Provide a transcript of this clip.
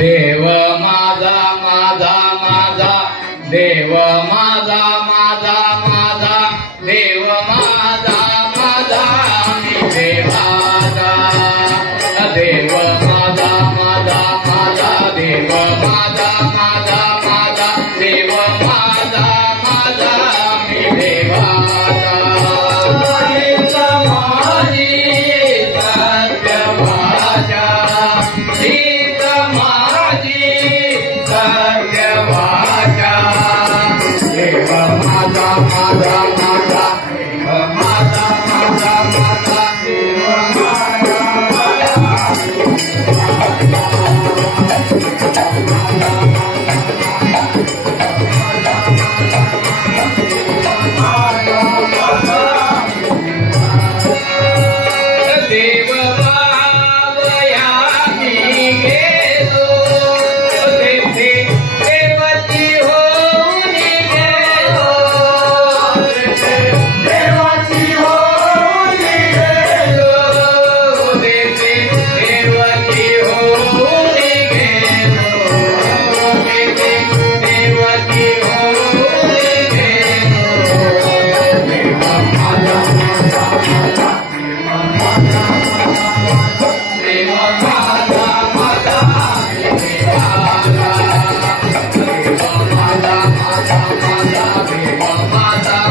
देव माझा माझा माझा. देव माझा माझा माझा. देव माझा माझा. देवाचा. देव माझा माझा माझा. देव माझा Mama, Mama,